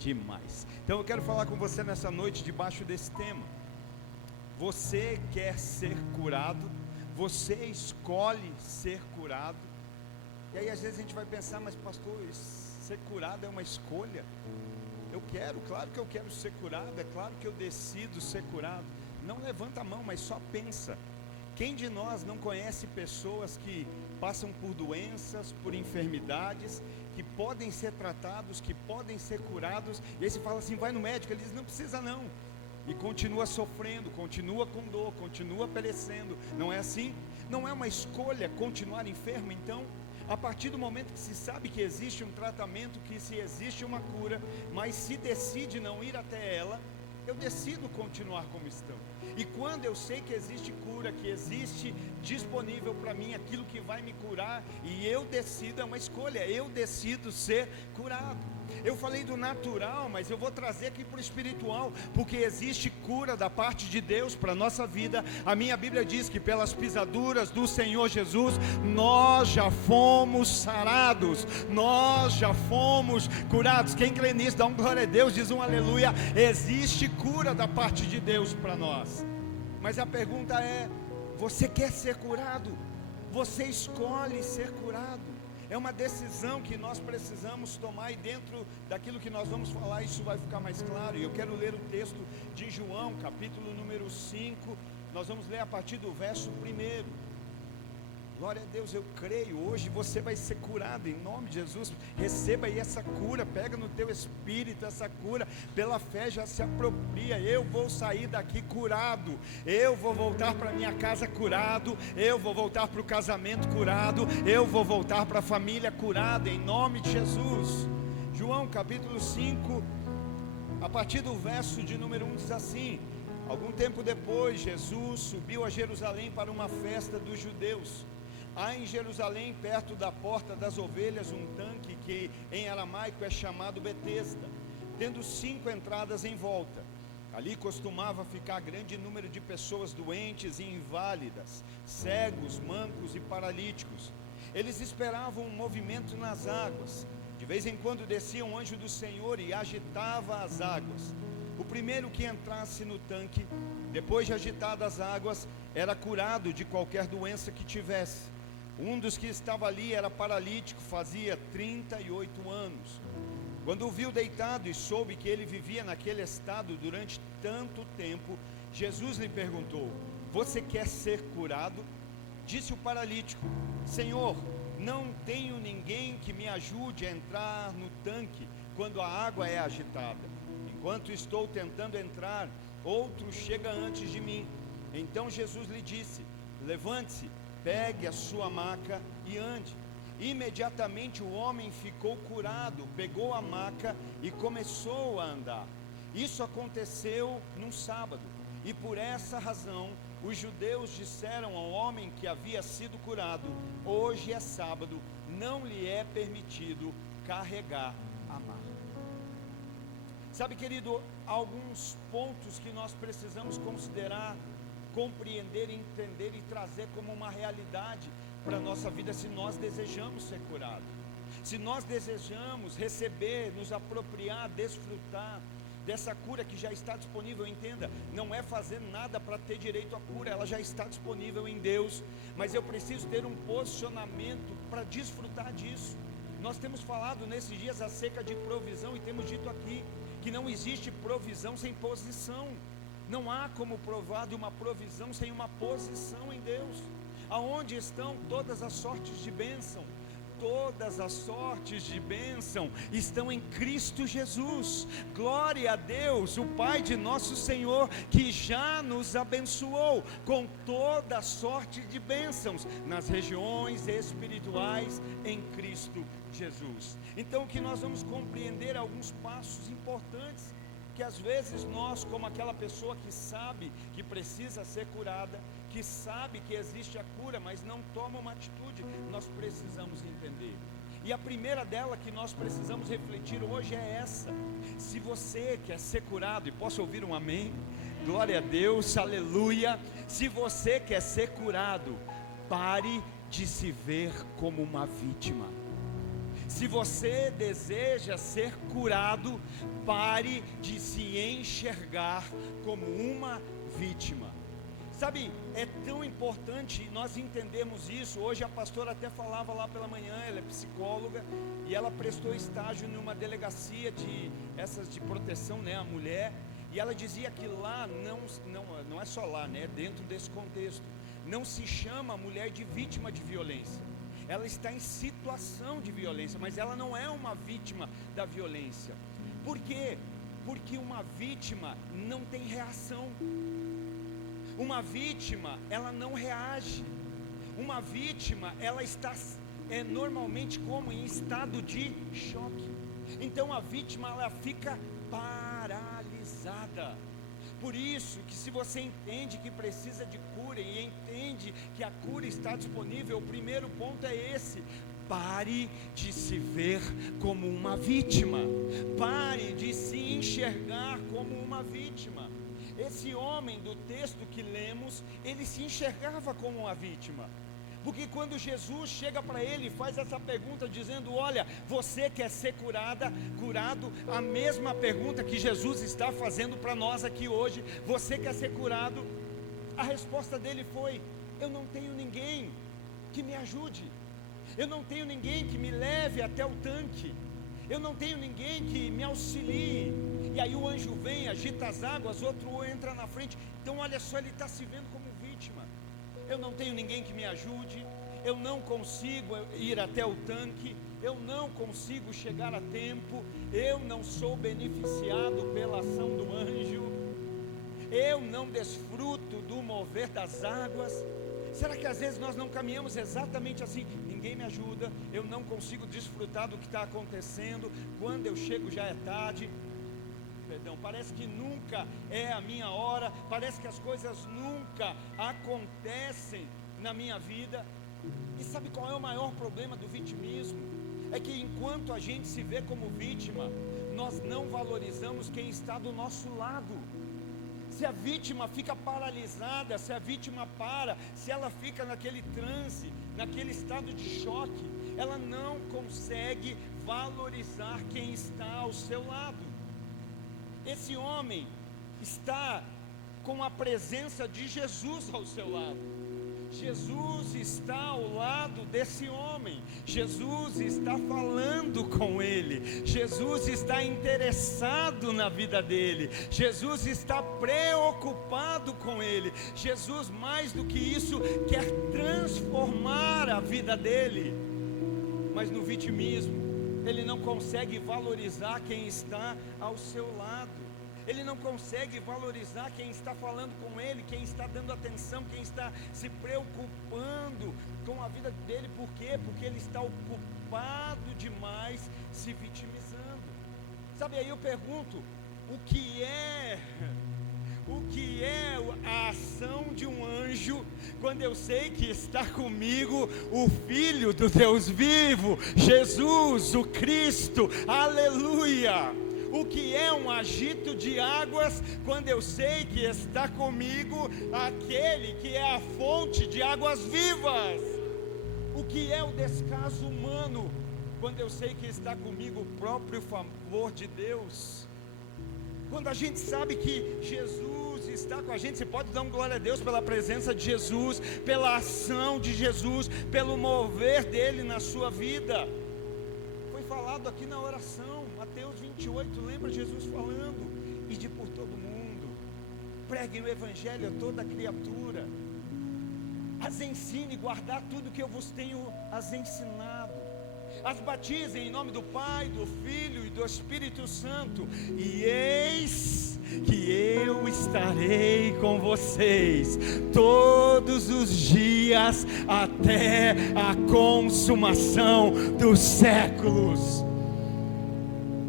demais. Então eu quero falar com você nessa noite debaixo desse tema. Você quer ser curado? Você escolhe ser curado? E aí às vezes a gente vai pensar, mas pastor, ser curado é uma escolha? Eu quero, claro que eu quero ser curado, é claro que eu decido ser curado. Não levanta a mão, mas só pensa. Quem de nós não conhece pessoas que passam por doenças, por enfermidades, que podem ser tratados, que podem ser curados, e aí você fala assim, vai no médico, ele diz, não precisa não, e continua sofrendo, continua com dor, continua perecendo, não é assim? Não é uma escolha continuar enfermo? Então, a partir do momento que se sabe que existe um tratamento, que se existe uma cura, mas se decide não ir até ela, eu decido continuar como estou. E quando eu sei que existe cura, que existe disponível para mim aquilo que vai me curar, e eu decido, é uma escolha, eu decido ser curado. Eu falei do natural, mas eu vou trazer aqui para o espiritual, porque existe cura da parte de Deus para a nossa vida. A minha Bíblia diz que pelas pisaduras do Senhor Jesus, nós já fomos sarados, nós já fomos curados. Quem crê nisso, dá um glória a Deus, diz um aleluia. Existe cura da parte de Deus para nós. Mas a pergunta é, você quer ser curado? Você escolhe ser curado? É uma decisão que nós precisamos tomar, e dentro daquilo que nós vamos falar, isso vai ficar mais claro. E eu quero ler o texto de João, capítulo número 5, nós vamos ler a partir do verso 1. Glória a Deus, eu creio, hoje você vai ser curado, em nome de Jesus. Receba aí essa cura, pega no teu espírito essa cura, pela fé já se apropria. Eu vou sair daqui curado, eu vou voltar para minha casa curado, eu vou voltar para o casamento curado, eu vou voltar para a família curada, em nome de Jesus. João capítulo 5, a partir do verso de número 1 diz assim: algum tempo depois, Jesus subiu a Jerusalém para uma festa dos judeus. Há em Jerusalém, perto da porta das ovelhas, um tanque que em aramaico é chamado Betesda, tendo 5 entradas em volta. Ali costumava ficar grande número de pessoas doentes e inválidas, cegos, mancos e paralíticos. Eles esperavam um movimento nas águas. De vez em quando descia um anjo do Senhor e agitava as águas. O primeiro que entrasse no tanque, depois de agitadas as águas, era curado de qualquer doença que tivesse. Um dos que estava ali era paralítico, fazia 38 anos. Quando o viu deitado e soube que ele vivia naquele estado durante tanto tempo, Jesus lhe perguntou: você quer ser curado? Disse o paralítico: Senhor, não tenho ninguém que me ajude a entrar no tanque quando a água é agitada. Enquanto estou tentando entrar, outro chega antes de mim. Então Jesus lhe disse: levante-se, pegue a sua maca e ande. Imediatamente o homem ficou curado, pegou a maca e começou a andar. Isso aconteceu num sábado, e por essa razão os judeus disseram ao homem que havia sido curado: hoje é sábado, não lhe é permitido carregar a maca. Sabe, querido, alguns pontos que nós precisamos considerar, compreender, entender e trazer como uma realidade para a nossa vida, se nós desejamos ser curados, se nós desejamos receber, nos apropriar, desfrutar dessa cura que já está disponível. Entenda, não é fazer nada para ter direito à cura, ela já está disponível em Deus, mas eu preciso ter um posicionamento para desfrutar disso. Nós temos falado nesses dias acerca de provisão e temos dito aqui que não existe provisão sem posição. Não há como provar de uma provisão sem uma posição em Deus. Aonde estão todas as sortes de bênção? Todas as sortes de bênção estão em Cristo Jesus. Glória a Deus, o Pai de nosso Senhor, que já nos abençoou com toda sorte de bênçãos nas regiões espirituais em Cristo Jesus. Então, que nós vamos compreender alguns passos importantes, que às vezes nós, como aquela pessoa que sabe que precisa ser curada, que sabe que existe a cura, mas não toma uma atitude, nós precisamos entender. E a primeira dela que nós precisamos refletir hoje é essa: se você quer ser curado, e posso ouvir um amém? Glória a Deus, aleluia. Se você quer ser curado, pare de se ver como uma vítima. Se você deseja ser curado, pare de se enxergar como uma vítima. Sabe, é tão importante nós entendermos isso. Hoje a pastora até falava lá pela manhã, ela é psicóloga, e ela prestou estágio numa delegacia de proteção, né, à mulher, e ela dizia que lá, não é só lá, né, dentro desse contexto, não se chama a mulher de vítima de violência. Ela está em situação de violência, mas ela não é uma vítima da violência. Por quê? Porque uma vítima não tem reação. Uma vítima, ela não reage. Uma vítima, ela está normalmente como em estado de choque. Então a vítima, ela fica paralisada. Por isso que se você entende que precisa de cura e entende que a cura está disponível, o primeiro ponto é esse: pare de se ver como uma vítima, pare de se enxergar como uma vítima. Esse homem do texto que lemos, ele se enxergava como uma vítima, porque quando Jesus chega para ele e faz essa pergunta dizendo: olha, você quer ser curado? A mesma pergunta que Jesus está fazendo para nós aqui hoje: você quer ser curado? A resposta dele foi: eu não tenho ninguém que me ajude, eu não tenho ninguém que me leve até o tanque, eu não tenho ninguém que me auxilie. E aí o anjo vem, agita as águas, outro entra na frente. Então olha só, ele está se vendo como vítima. Eu não tenho ninguém que me ajude, eu não consigo ir até o tanque, eu não consigo chegar a tempo, eu não sou beneficiado pela ação do anjo, eu não desfruto do mover das águas. Será que às vezes nós não caminhamos exatamente assim? Ninguém me ajuda, eu não consigo desfrutar do que está acontecendo, quando eu chego já é tarde. Parece que nunca é a minha hora, parece que as coisas nunca acontecem na minha vida. E sabe qual é o maior problema do vitimismo? É que enquanto a gente se vê como vítima, nós não valorizamos quem está do nosso lado. Se a vítima fica paralisada, se a vítima para, se ela fica naquele transe, naquele estado de choque, ela não consegue valorizar quem está ao seu lado. Esse homem está com a presença de Jesus ao seu lado. Jesus está ao lado desse homem. Jesus está falando com ele. Jesus está interessado na vida dele. Jesus está preocupado com ele. Jesus, mais do que isso, quer transformar a vida dele. Mas no vitimismo, ele não consegue valorizar quem está ao seu lado. Ele não consegue valorizar quem está falando com ele, quem está dando atenção, quem está se preocupando com a vida dele. Por quê? Porque ele está ocupado demais se vitimizando. Sabe, aí eu pergunto: o que é a ação de um anjo, quando eu sei que está comigo o Filho do Deus vivo, Jesus, o Cristo, aleluia? O que é um agito de águas, quando eu sei que está comigo aquele que é a fonte de águas vivas? O que é o descaso humano, quando eu sei que está comigo o próprio favor de Deus? Quando a gente sabe que Jesus está com a gente, você pode dar um glória a Deus pela presença de Jesus, pela ação de Jesus, pelo mover dele na sua vida. Foi falado aqui na oração, Mateus 28, lembra Jesus falando: ide por todo mundo, preguem o evangelho a toda criatura, as ensine, guardar tudo que eu vos tenho as ensinado, as batizem em nome do Pai, do Filho e do Espírito Santo, e eis que eu estarei com vocês todos os dias até a consumação dos séculos.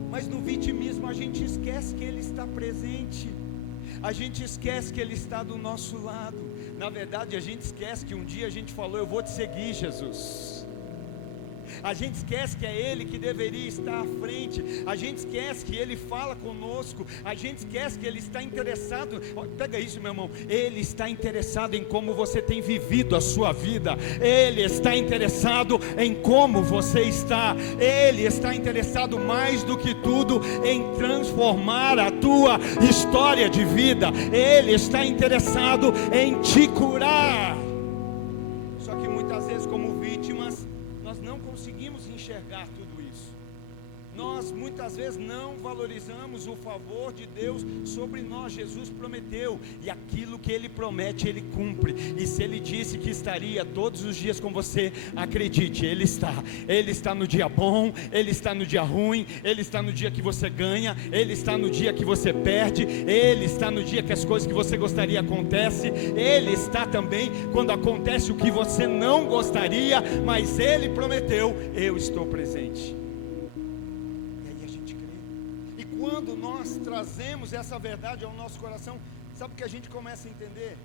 Mas no vitimismo a gente esquece que Ele está presente, a gente esquece que Ele está do nosso lado. Na verdade, a gente esquece que um dia a gente falou: eu vou te seguir, Jesus. a gente esquece que é Ele que deveria estar à frente, a gente esquece que Ele fala conosco, a gente esquece que Ele está interessado, pega isso, meu irmão, Ele está interessado em como você tem vivido a sua vida, Ele está interessado em como você está, Ele está interessado mais do que tudo em transformar a tua história de vida, Ele está interessado em te curar. Só que muitas vezes, como vítimas, nós não conseguimos enxergar tudo isso. Nós muitas vezes não valorizamos o favor de Deus sobre nós. Jesus prometeu, e aquilo que Ele promete, Ele cumpre. E se Ele disse que estaria todos os dias com você, acredite, Ele está. Ele está no dia bom, Ele está no dia ruim, Ele está no dia que você ganha, Ele está no dia que você perde, Ele está no dia que as coisas que você gostaria acontecem, Ele está também quando acontece o que você não gostaria, mas Ele prometeu, eu estou presente. Quando nós trazemos essa verdade ao nosso coração, sabe o que a gente começa a entender?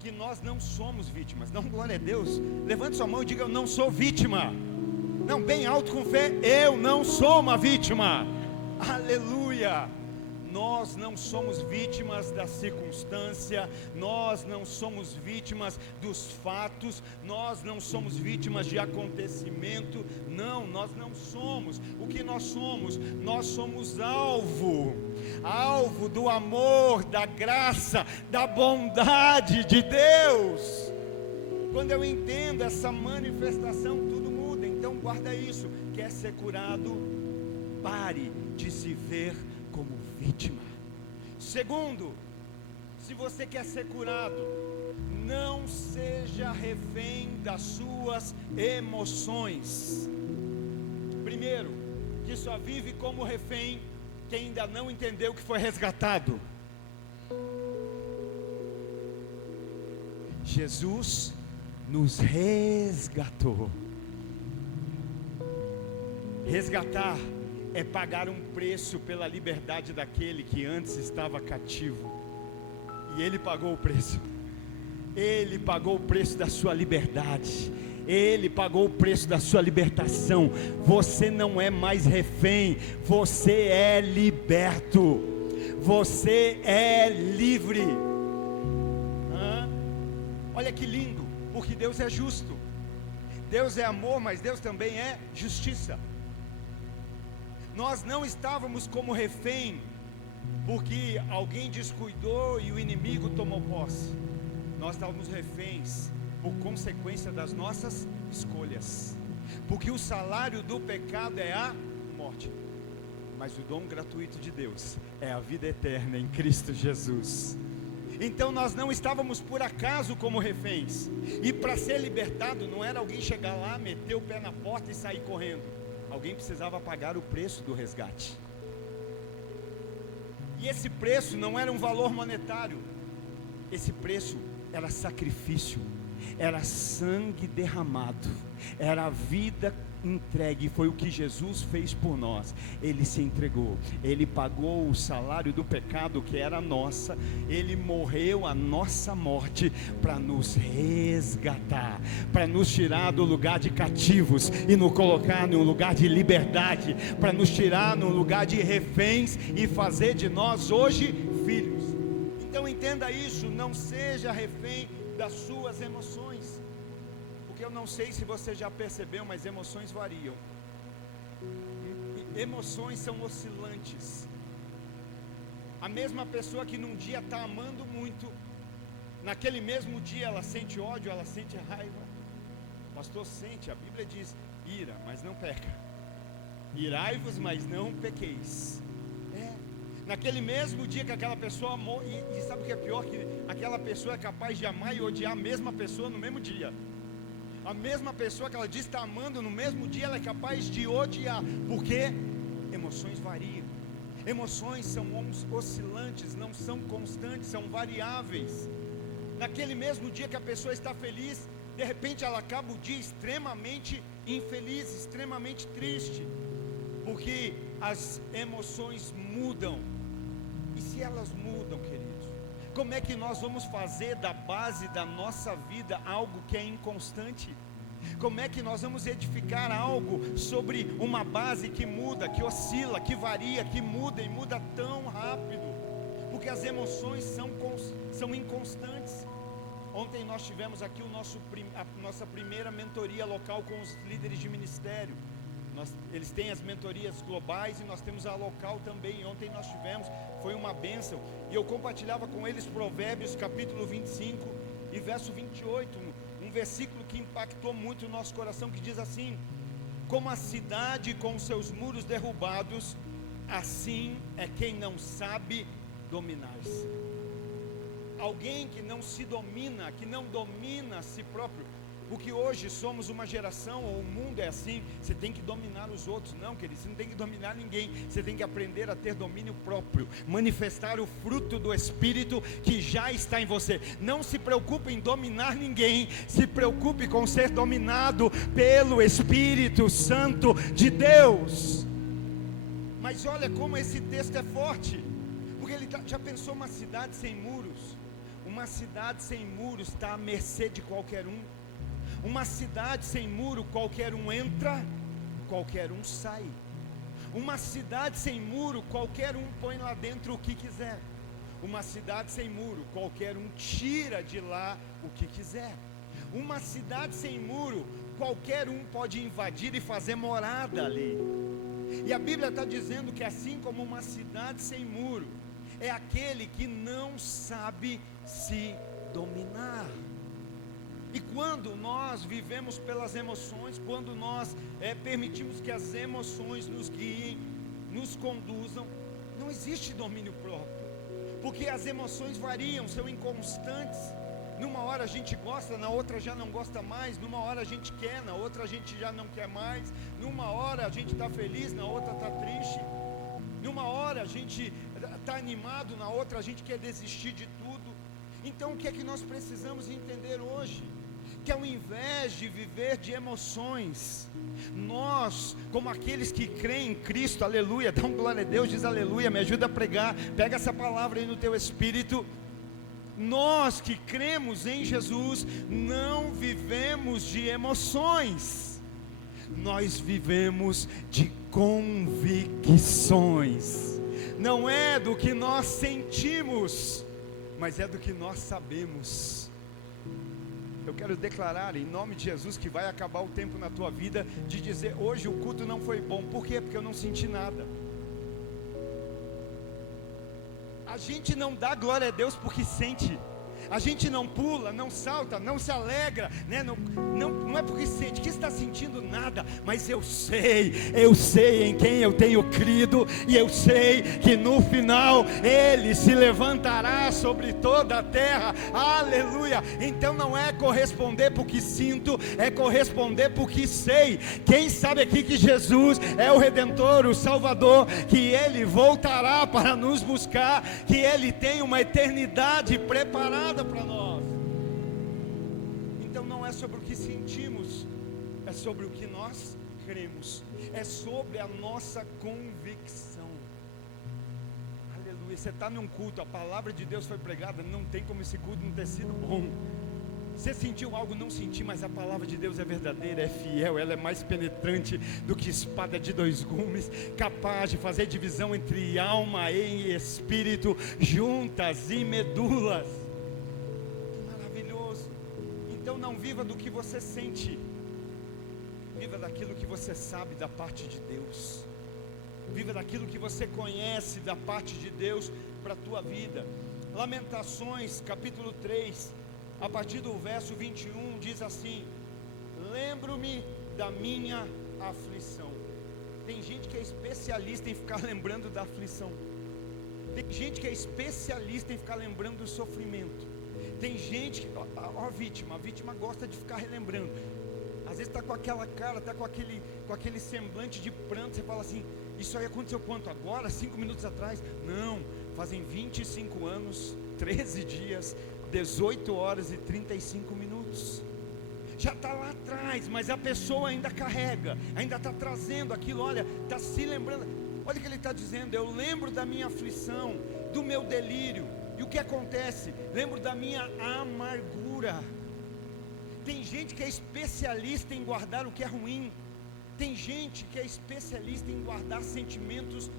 Que nós não somos vítimas. Não, glória a Deus, levante sua mão e diga: eu não sou vítima. Não, bem alto com fé: eu não sou uma vítima. Aleluia. Nós não somos vítimas da circunstância, nós não somos vítimas dos fatos, nós não somos vítimas de acontecimento, não, nós não somos. O que nós somos? Nós somos alvo do amor, da graça, da bondade de Deus. Quando eu entendo essa manifestação, tudo muda. Então guarda isso: quer ser curado? Pare de se ver como vítima. Segundo, se você quer ser curado, não seja refém das suas emoções. Primeiro, que só vive como refém quem ainda não entendeu que foi resgatado. Jesus nos resgatou. Resgatar é pagar um preço pela liberdade daquele que antes estava cativo. E Ele pagou o preço. Ele pagou o preço da sua liberdade. Ele pagou o preço da sua libertação. Você não é mais refém, você é liberto. Você é livre. Olha que lindo, porque Deus é justo. Deus é amor, mas Deus também é justiça. Nós não estávamos como refém porque alguém descuidou e o inimigo tomou posse. Nós estávamos reféns por consequência das nossas escolhas, porque o salário do pecado é a morte, mas o dom gratuito de Deus é a vida eterna em Cristo Jesus. Então nós não estávamos por acaso como reféns, e para ser libertado não era alguém chegar lá, meter o pé na porta e sair correndo. Alguém precisava pagar o preço do resgate. E esse preço não era um valor monetário. Esse preço era sacrifício, era sangue derramado, era a vida entregue. Foi o que Jesus fez por nós. Ele se entregou, Ele pagou o salário do pecado que era nossa. Ele morreu a nossa morte para nos resgatar, para nos tirar do lugar de cativos e nos colocar num lugar de liberdade, para nos tirar num lugar de reféns e fazer de nós hoje filhos. Então entenda isso: não seja refém das suas emoções. Porque eu não sei se você já percebeu, mas emoções variam. Emoções são oscilantes. A mesma pessoa que num dia está amando muito, naquele mesmo dia ela sente ódio, ela sente raiva. Pastor, sente, a Bíblia diz: ira, mas não peca. Irai-vos, mas não pequeis. Naquele mesmo dia que aquela pessoa amou, e sabe o que é pior? Que aquela pessoa é capaz de amar e odiar a mesma pessoa no mesmo dia. A mesma pessoa que ela diz estar amando, no mesmo dia ela é capaz de odiar. Porque emoções variam. Emoções são oscilantes, não são constantes, são variáveis. Naquele mesmo dia que a pessoa está feliz, de repente ela acaba o dia extremamente infeliz, extremamente triste. Porque as emoções mudam. E se elas mudam, queridos, como é que nós vamos fazer da base da nossa vida algo que é inconstante? Como é que nós vamos edificar algo sobre uma base que muda, que oscila, que varia, que muda e muda tão rápido? Porque as emoções são inconstantes. Ontem nós tivemos aqui a nossa primeira mentoria local com os líderes de ministério. Eles têm as mentorias globais e nós temos a local também. Ontem nós tivemos, foi uma bênção. E eu compartilhava com eles Provérbios capítulo 25 e verso 28, um versículo que impactou muito o nosso coração, que diz assim: como a cidade com seus muros derrubados, assim é quem não sabe dominar-se. Alguém que não se domina, que não domina a si próprio, porque hoje somos uma geração, ou o mundo é assim, você tem que dominar os outros. Não, querido, você não tem que dominar ninguém, você tem que aprender a ter domínio próprio, manifestar o fruto do Espírito que já está em você. Não se preocupe em dominar ninguém, se preocupe com ser dominado pelo Espírito Santo de Deus. Mas olha como esse texto é forte, porque ele já pensou uma cidade sem muros? Uma cidade sem muros está à mercê de qualquer um. Uma cidade sem muro, qualquer um entra, qualquer um sai. Uma cidade sem muro, qualquer um põe lá dentro o que quiser. Uma cidade sem muro, qualquer um tira de lá o que quiser. Uma cidade sem muro, qualquer um pode invadir e fazer morada ali. E a Bíblia está dizendo que assim como uma cidade sem muro, é aquele que não sabe se dominar. E quando nós vivemos pelas emoções, quando nós permitimos que as emoções nos guiem, nos conduzam, não existe domínio próprio, porque as emoções variam, são inconstantes. Numa hora a gente gosta, na outra já não gosta mais. Numa hora a gente quer, na outra a gente já não quer mais. Numa hora a gente está feliz, na outra está triste. Numa hora a gente está animado, na outra a gente quer desistir de tudo. Então o que é que nós precisamos entender hoje? Que ao invés de viver de emoções, nós, como aqueles que creem em Cristo, aleluia, dá um glória a Deus, diz aleluia, me ajuda a pregar, pega essa palavra aí no teu espírito. Nós que cremos em Jesus, não vivemos de emoções, nós vivemos de convicções. Não é do que nós sentimos, mas é do que nós sabemos. Eu quero declarar em nome de Jesus que vai acabar o tempo na tua vida de dizer: hoje o culto não foi bom. Por quê? Porque eu não senti nada. A gente não dá glória a Deus porque sente. A gente não pula, não salta, não se alegra, né? Não é porque sente, que está sentindo nada, mas eu sei em quem eu tenho crido, e eu sei que no final Ele se levantará sobre toda a terra, aleluia. Então não é corresponder porque sinto, é corresponder porque sei. Quem sabe aqui que Jesus é o Redentor, o Salvador, que Ele voltará para nos buscar, que Ele tem uma eternidade preparada para nós. Então não é sobre o que sentimos, é sobre o que nós cremos, é sobre a nossa convicção. Aleluia. Você está num culto, a palavra de Deus foi pregada, não tem como esse culto não ter sido bom. Você sentiu algo? Não senti, mas a palavra de Deus é verdadeira, é fiel, ela é mais penetrante do que espada de dois gumes, capaz de fazer divisão entre alma e espírito, juntas e medulas. Então não viva do que você sente, viva daquilo que você sabe da parte de Deus, viva daquilo que você conhece da parte de Deus para a tua vida. Lamentações capítulo 3, a partir do verso 21, diz assim: lembro-me da minha aflição. Tem gente que é especialista em ficar lembrando da aflição, tem gente que é especialista em ficar lembrando do sofrimento. Tem gente que, a vítima gosta de ficar relembrando. Às vezes está com aquela cara, está com aquele semblante de pranto. Você fala assim: isso aí aconteceu quanto? Agora? 5 minutos atrás? Não, fazem 25 anos, 13 dias, 18 horas e 35 minutos. Já está lá atrás, mas a pessoa ainda carrega, ainda está trazendo aquilo, olha, está se lembrando. Olha o que ele está dizendo: eu lembro da minha aflição, do meu delírio. E o que acontece? Lembro da minha amargura. Tem gente que é especialista em guardar o que é ruim. Tem gente que é especialista em guardar sentimentos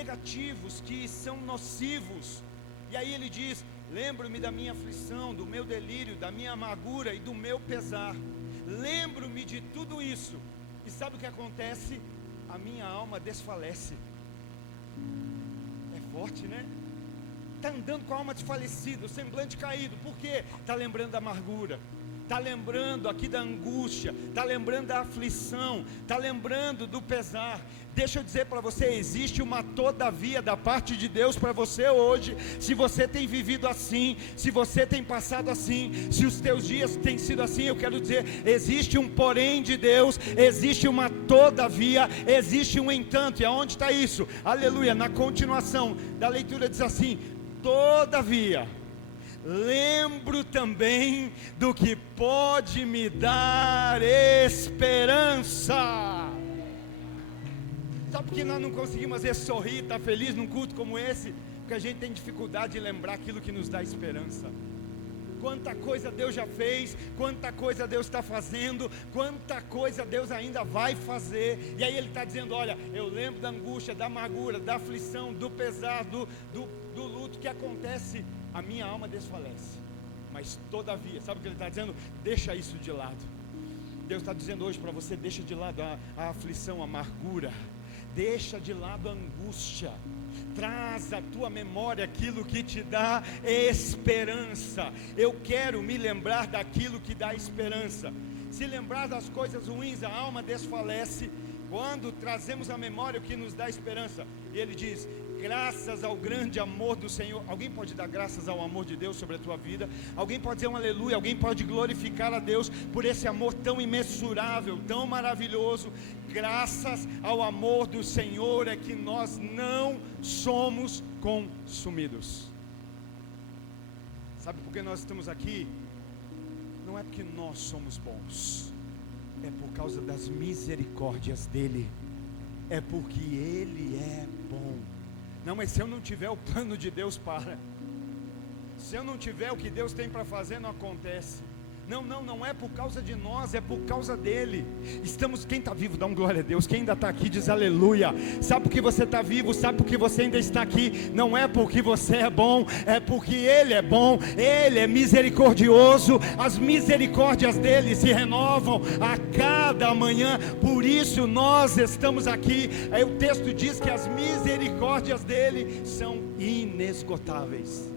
negativos, que são nocivos. E aí ele diz: lembro-me da minha aflição, do meu delírio, da minha amargura e do meu pesar. Lembro-me de tudo isso. E sabe o que acontece? A minha alma desfalece. É forte, né? Está andando com a alma desfalecida, o semblante caído. Por quê? Está lembrando da amargura, está lembrando aqui da angústia, está lembrando da aflição, está lembrando do pesar. Deixa eu dizer para você, existe uma todavia da parte de Deus para você hoje. Se você tem vivido assim, se você tem passado assim, se os teus dias têm sido assim, eu quero dizer, existe um porém de Deus, existe uma todavia, existe um entanto. E aonde está isso? Aleluia, na continuação da leitura diz assim: todavia, lembro também do que pode me dar esperança. Sabe por que nós não conseguimos às vezes sorrir, estar feliz num culto como esse? Porque a gente tem dificuldade de lembrar aquilo que nos dá esperança. Quanta coisa Deus já fez, quanta coisa Deus está fazendo, quanta coisa Deus ainda vai fazer. E aí ele está dizendo: olha, eu lembro da angústia, da amargura, da aflição, do pesar, do luto que acontece. A minha alma desfalece, mas todavia, sabe o que ele está dizendo? Deixa isso de lado. Deus está dizendo hoje para você: deixa de lado a aflição, a amargura, deixa de lado a angústia, traz à tua memória aquilo que te dá esperança. Eu quero me lembrar daquilo que dá esperança. Se lembrar das coisas ruins, a alma desfalece. Quando trazemos à memória o que nos dá esperança, e ele diz: graças ao grande amor do Senhor. Alguém pode dar graças ao amor de Deus sobre a tua vida? Alguém pode dizer um aleluia? Alguém pode glorificar a Deus por esse amor tão imensurável, tão maravilhoso? Graças ao amor do Senhor é que nós não somos consumidos. Sabe por que nós estamos aqui? Não é porque nós somos bons, é por causa das misericórdias dele, é porque ele é bom. Não, mas se eu não tiver o plano de Deus, se eu não tiver o que Deus tem para fazer, não acontece. Não é por causa de nós, é por causa dele. Quem está vivo, dá um glória a Deus. Quem ainda está aqui, diz aleluia. Sabe por que você está vivo? Sabe por que você ainda está aqui? Não é porque você é bom, é porque ele é bom. Ele é misericordioso. As misericórdias dele se renovam a cada manhã. Por isso nós estamos aqui. Aí o texto diz que as misericórdias dele são inesgotáveis.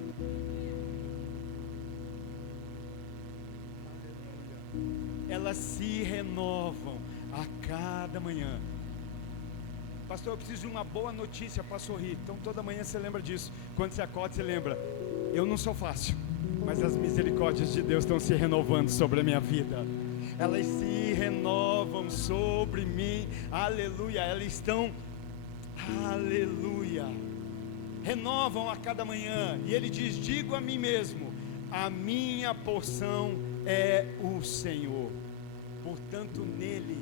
Elas se renovam a cada manhã. Pastor, eu preciso de uma boa notícia para sorrir. Então toda manhã você lembra disso. Quando você acorda, você lembra: eu não sou fácil, mas as misericórdias de Deus estão se renovando sobre a minha vida. Elas se renovam sobre mim. Aleluia. Elas estão, aleluia, renovam a cada manhã. E ele diz: digo a mim mesmo, a minha porção é o Senhor, portanto nele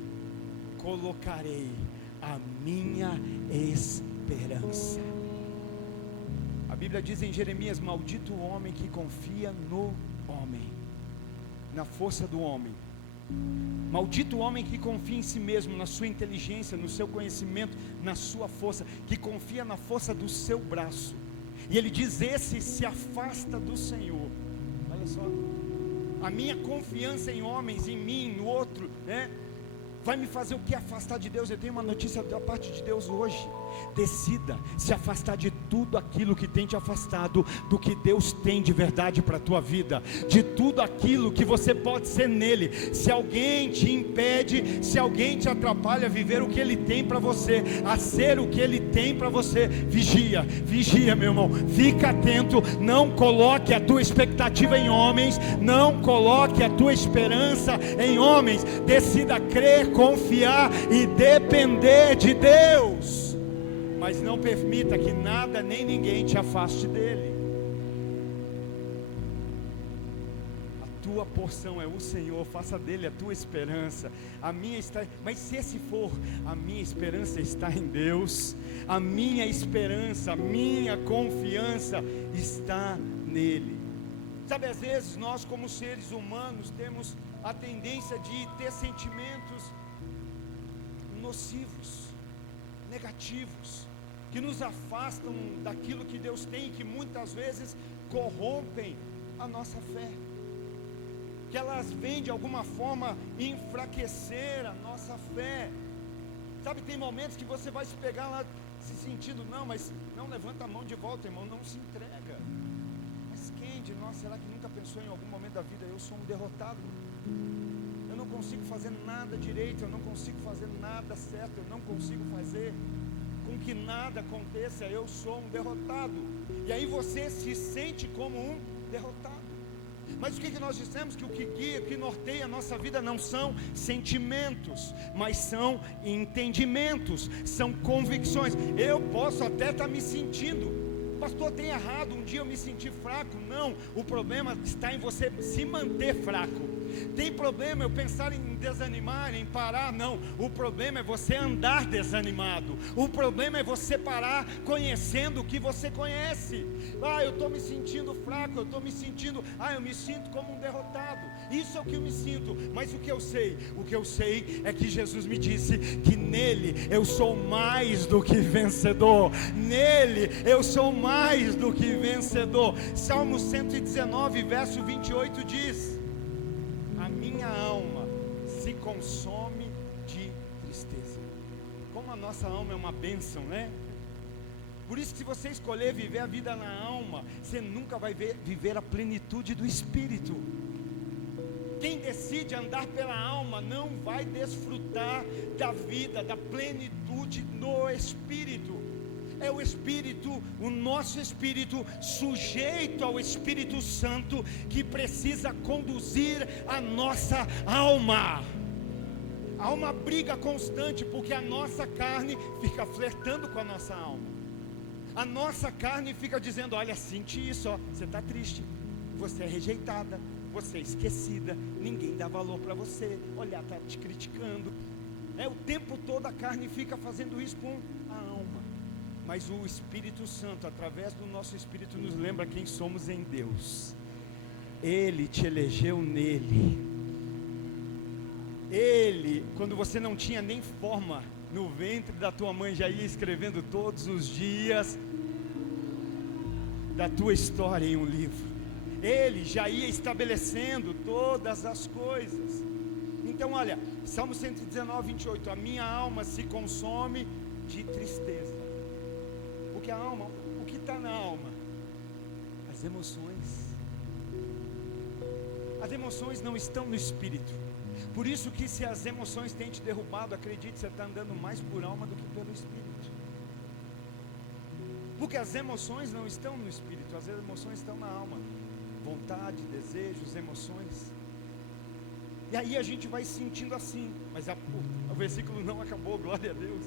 colocarei a minha esperança. A Bíblia diz em Jeremias: maldito o homem que confia no homem, na força do homem. Maldito o homem que confia em si mesmo, na sua inteligência, no seu conhecimento, na sua força, que confia na força do seu braço. E ele diz: esse se afasta do Senhor. Olha só, a minha confiança em homens, em mim, no outro, né, vai me fazer o que? Afastar de Deus. Eu tenho uma notícia da parte de Deus hoje: decida se afastar de tudo aquilo que tem te afastado do que Deus tem de verdade para a tua vida, de tudo aquilo que você pode ser nele. Se alguém te impede, se alguém te atrapalha a viver o que ele tem para você, a ser o que ele tem para você, vigia, meu irmão, fica atento. Não coloque a tua expectativa em homens, não coloque a tua esperança em homens. Decida crer, confiar e depender de Deus. Mas não permita que nada nem ninguém te afaste dele. A tua porção é o Senhor, faça dele a tua esperança. A minha está, mas se esse for, a minha esperança está em Deus. A minha esperança, a minha confiança está nele. Sabe, às vezes nós como seres humanos temos a tendência de ter sentimentos nocivos, negativos, que nos afastam daquilo que Deus tem, que muitas vezes corrompem a nossa fé, que elas vêm de alguma forma enfraquecer a nossa fé. Sabe, tem momentos que você vai se pegar lá se sentindo, mas não levanta a mão de volta, irmão, não se entrega. Mas quem de nós será que nunca pensou em algum momento da vida, eu sou um derrotado, eu não consigo fazer nada direito, eu não consigo fazer nada certo, eu não consigo fazer com que nada aconteça, eu sou um derrotado. E aí você se sente como um derrotado. Mas o que nós dissemos? Que o que guia, o que norteia a nossa vida não são sentimentos, mas são entendimentos, são convicções. Eu posso até estar me sentindo, pastor, tem errado, um dia eu me senti fraco. Não, o problema está em você se manter fraco. Tem problema eu pensar em desanimar, em parar? Não, o problema é você andar desanimado. O problema é você parar conhecendo o que você conhece. Eu estou me sentindo fraco, eu estou me sentindo, eu me sinto como um derrotado. Isso é o que eu me sinto, mas o que eu sei? O que eu sei é que Jesus me disse que nele eu sou mais do que vencedor. Nele eu sou mais do que vencedor. Salmo 119, verso 28 diz: a minha alma se consome de tristeza. Como a nossa alma é uma bênção, né? Por isso que se você escolher viver a vida na alma, você nunca vai viver a plenitude do Espírito. Quem decide andar pela alma não vai desfrutar da vida, da plenitude no Espírito. É o Espírito, o nosso Espírito, sujeito ao Espírito Santo, que precisa conduzir a nossa alma. Há uma briga constante, porque a nossa carne fica flertando com a nossa alma. A nossa carne fica dizendo: olha, sente isso, você está triste, você é rejeitada, você é esquecida, ninguém dá valor para você, olha, está te criticando. O tempo todo a carne fica fazendo isso com a alma. Mas o Espírito Santo, através do nosso Espírito, nos lembra quem somos em Deus. Ele te elegeu nele. Ele, quando você não tinha nem forma no ventre da tua mãe, já ia escrevendo todos os dias da tua história em um livro. Ele já ia estabelecendo todas as coisas. Então olha, Salmo 119, 28, a minha alma se consome de tristeza. Porque a alma, o que está na alma? As emoções. As emoções não estão no espírito. Por isso que se as emoções têm te derrubado, acredite, você está andando mais por alma do que pelo espírito. Porque as emoções não estão no espírito, as emoções estão na alma. Vontade, desejos, emoções. E aí a gente vai sentindo assim. Mas o versículo não acabou, glória a Deus.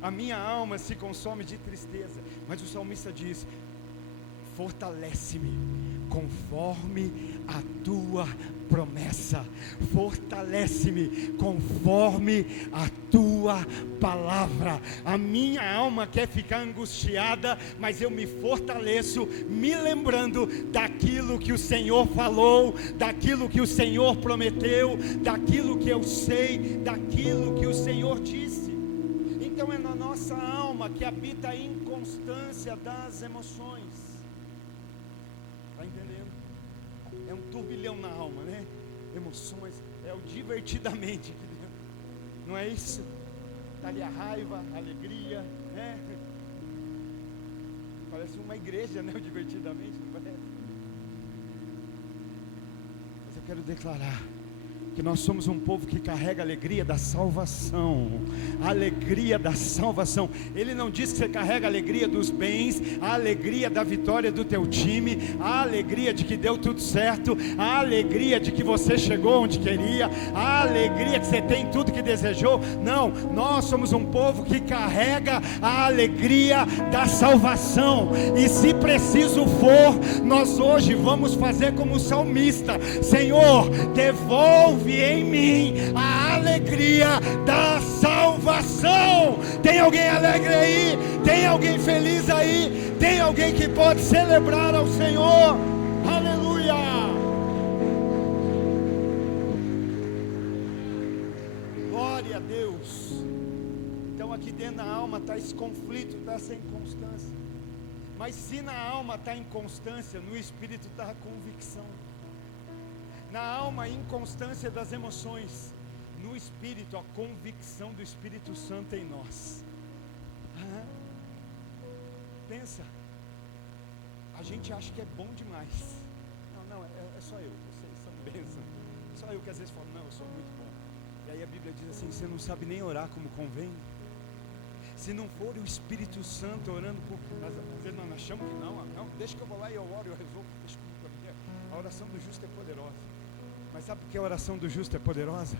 A minha alma se consome de tristeza. Mas o salmista diz: fortalece-me conforme a tua promessa. Fortalece-me conforme a tua palavra. A minha alma quer ficar angustiada, mas eu me fortaleço me lembrando daquilo que o Senhor falou, daquilo que o Senhor prometeu, daquilo que eu sei, daquilo que o Senhor disse. Então é na nossa alma que habita a inconstância das emoções. Está entendendo? É um turbilhão na alma, né? Emoções, é o divertidamente, não é isso? Está ali a raiva, a alegria, né? Parece uma igreja, né? O divertidamente, não parece? Mas eu quero declarar que nós somos um povo que carrega a alegria da salvação. A alegria da salvação. Ele não diz que você carrega a alegria dos bens, a alegria da vitória do teu time, a alegria de que deu tudo certo, a alegria de que você chegou onde queria, a alegria que você tem tudo que desejou. Não, nós somos um povo que carrega a alegria da salvação. E se preciso for, nós hoje vamos fazer como o salmista: Senhor, devolve em mim a alegria da salvação. Tem alguém alegre aí? Tem alguém feliz aí? Tem alguém que pode celebrar ao Senhor? Aleluia! aqui dentro da alma está esse conflito, está essa inconstância. Mas se na alma está inconstância, no espírito está a convicção. Na alma a inconstância das emoções, no espírito a convicção do Espírito Santo em nós. Pensa, a gente acha que é bom demais. Não, é só eu, vocês são bênção. Só eu que às vezes falo, não, eu sou muito bom. E aí a Bíblia diz assim, você não sabe nem orar como convém. Se não for o Espírito Santo orando por... Às vezes nós achamos que não, deixa que eu vou lá e eu oro, eu resolvo. A oração do justo é poderosa. Mas sabe por que a oração do justo é poderosa?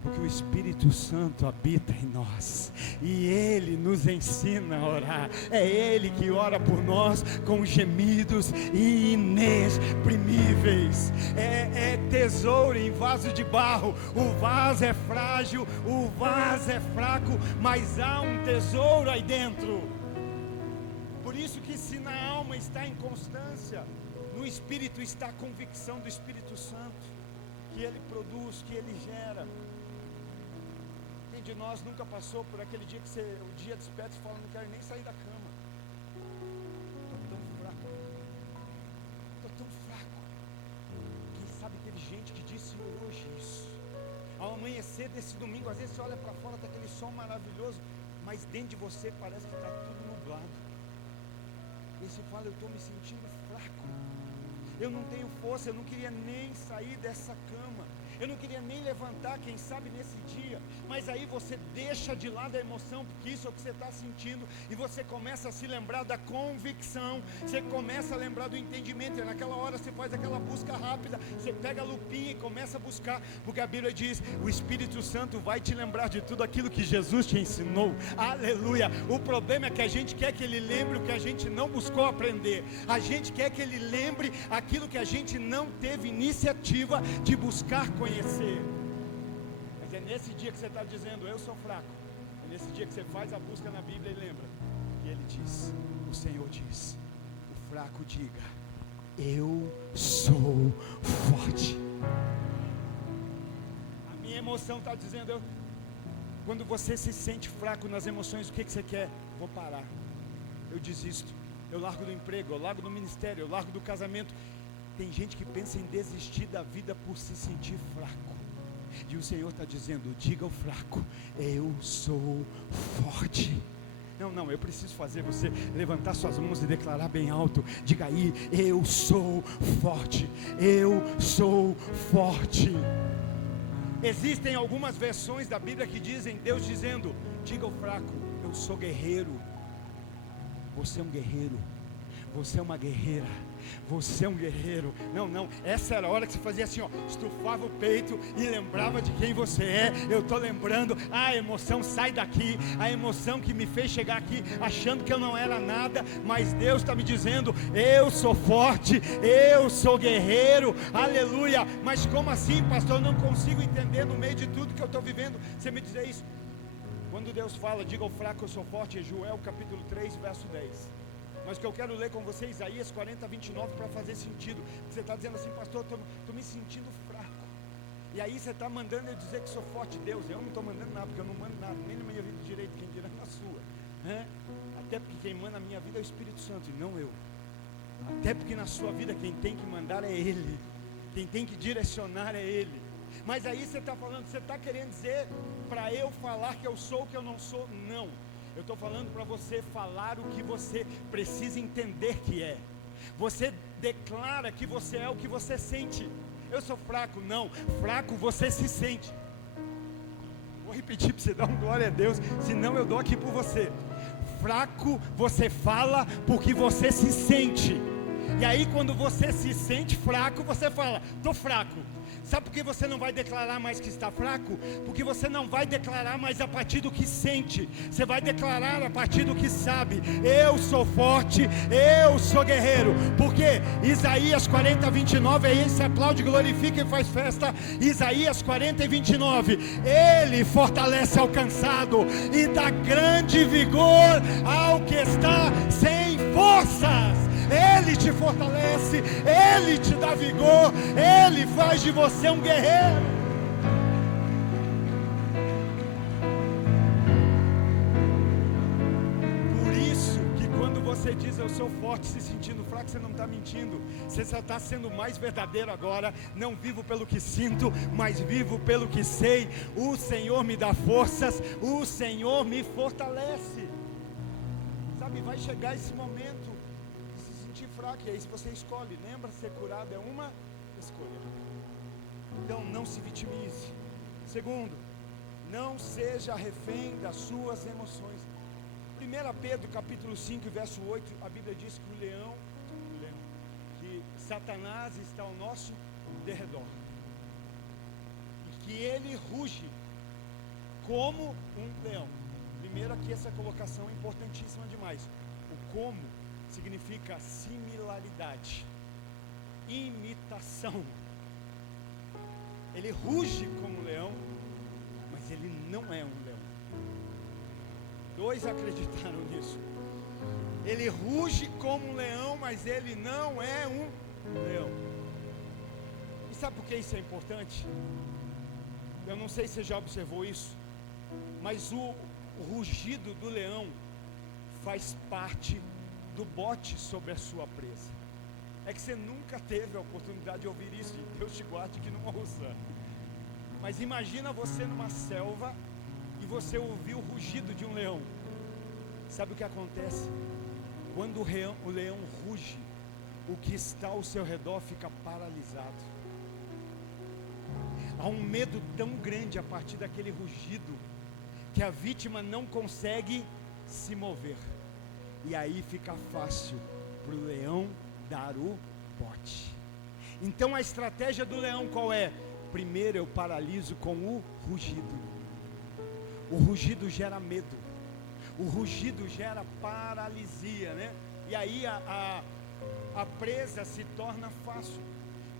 Porque o Espírito Santo habita em nós, e Ele nos ensina a orar. É Ele que ora por nós com gemidos inexprimíveis. É tesouro em vaso de barro. O vaso é frágil, o vaso é fraco, mas há um tesouro aí dentro. Por isso que se na alma está inconstância, no Espírito está a convicção do Espírito Santo, que Ele produz, que Ele gera. Quem de nós nunca passou por aquele dia que o dia desperta e fala, não quero nem sair da cama, estou tão fraco, quem sabe teve gente que disse hoje isso, ao amanhecer desse domingo, às vezes você olha para fora, está aquele sol maravilhoso, mas dentro de você parece que está tudo nublado, e você fala, eu estou me sentindo fraco, eu não tenho força, eu não queria nem sair dessa cama, eu não queria nem levantar, quem sabe nesse dia, mas aí você deixa de lado a emoção, porque isso é o que você está sentindo, e você começa a se lembrar da convicção, você começa a lembrar do entendimento, e naquela hora você faz aquela busca rápida, você pega a lupinha e começa a buscar, porque a Bíblia diz, o Espírito Santo vai te lembrar de tudo aquilo que Jesus te ensinou, aleluia. O problema é que a gente quer que Ele lembre o que a gente não buscou aprender, a gente quer que Ele lembre aquilo que a gente não teve iniciativa de buscar conhecer. Mas é nesse dia que você está dizendo, eu sou fraco, é nesse dia que você faz a busca na Bíblia e lembra, e Ele diz, o Senhor diz, o fraco diga, eu sou forte. A minha emoção está dizendo, quando você se sente fraco nas emoções, o que você quer? Vou parar, eu desisto, eu largo do emprego, eu largo do ministério, eu largo do casamento. Tem gente que pensa em desistir da vida por se sentir fraco, e o Senhor está dizendo, diga ao fraco, eu sou forte. Não, eu preciso fazer você levantar suas mãos e declarar bem alto, diga aí, eu sou forte, eu sou forte. Existem algumas versões da Bíblia que dizem, Deus dizendo, diga ao fraco, eu sou guerreiro. Você é um guerreiro, você é uma guerreira, você é um guerreiro. Não, essa era a hora que você fazia assim, ó, estufava o peito e lembrava de quem você é. Eu estou lembrando, a emoção sai daqui, a emoção que me fez chegar aqui achando que eu não era nada, mas Deus está me dizendo, eu sou forte, eu sou guerreiro, aleluia. Mas como assim, pastor? Eu não consigo entender no meio de tudo que eu estou vivendo, você me dizer isso. Quando Deus fala, diga ao fraco, eu sou forte, é Joel capítulo 3, verso 10. Mas que eu quero ler com você, Isaías 40, 29, para fazer sentido. Você está dizendo assim, pastor, estou me sentindo fraco. E aí você está mandando eu dizer que sou forte. Deus, eu não estou mandando nada, porque eu não mando nada, nem na minha vida direito, quem dirá na sua. Até porque quem manda na minha vida é o Espírito Santo, e não eu. Até porque na sua vida quem tem que mandar é Ele, quem tem que direcionar é Ele. Mas aí você está falando, você está querendo dizer para eu falar que eu sou o que eu não sou? Não. Eu estou falando para você falar o que você precisa entender que é. Você declara que você é o que você sente. Eu sou fraco, não. Fraco você se sente. Vou repetir para você dar glória a Deus, senão eu dou aqui por você. Fraco você fala porque você se sente. E aí quando você se sente fraco, você fala, estou fraco. Sabe por que você não vai declarar mais que está fraco? Porque você não vai declarar mais a partir do que sente. Você vai declarar a partir do que sabe. Eu sou forte, eu sou guerreiro. Porque Isaías 40, 29, aí se aplaude, glorifica e faz festa. Isaías 40 e 29. Ele fortalece ao cansado e dá grande vigor ao que está sem forças. Ele te fortalece, Ele te dá vigor, Ele faz de você um guerreiro. eu sou forte, se sentindo fraco, você não está mentindo. Você só está sendo mais verdadeiro agora. Não vivo pelo que sinto, mas vivo pelo que sei. O Senhor me dá forças, o Senhor me fortalece. Sabe, vai chegar esse momento de se sentir fraco, e aí se você escolhe, lembra, ser curado é uma escolha. Então não se vitimize. Segundo, não seja refém das suas emoções. 1 Pedro capítulo 5, verso 8, a Bíblia diz que que Satanás está ao nosso derredor, e que ele ruge como um leão. Primeiro aqui essa colocação é importantíssima demais. O como significa similaridade, imitação. Ele ruge como um leão, mas ele não é um leão. Dois acreditaram nisso. Ele ruge como um leão, mas ele não é um leão. E sabe por que isso é importante? Eu não sei se você já observou isso, mas o rugido do leão faz parte do bote sobre a sua presa. É que você nunca teve a oportunidade de ouvir isso, e Deus te guarde que não ouça. Mas imagina você numa selva e você ouvir o rugido de um leão. Sabe o que acontece? Quando o leão ruge, o que está ao seu redor fica paralisado. Há um medo tão grande a partir daquele rugido, que a vítima não consegue se mover. E aí fica fácil para o leão dar o bote. Então a estratégia do leão qual é? Primeiro eu paraliso com o rugido. O rugido gera medo. O rugido gera paralisia, né? E aí a presa se torna fácil.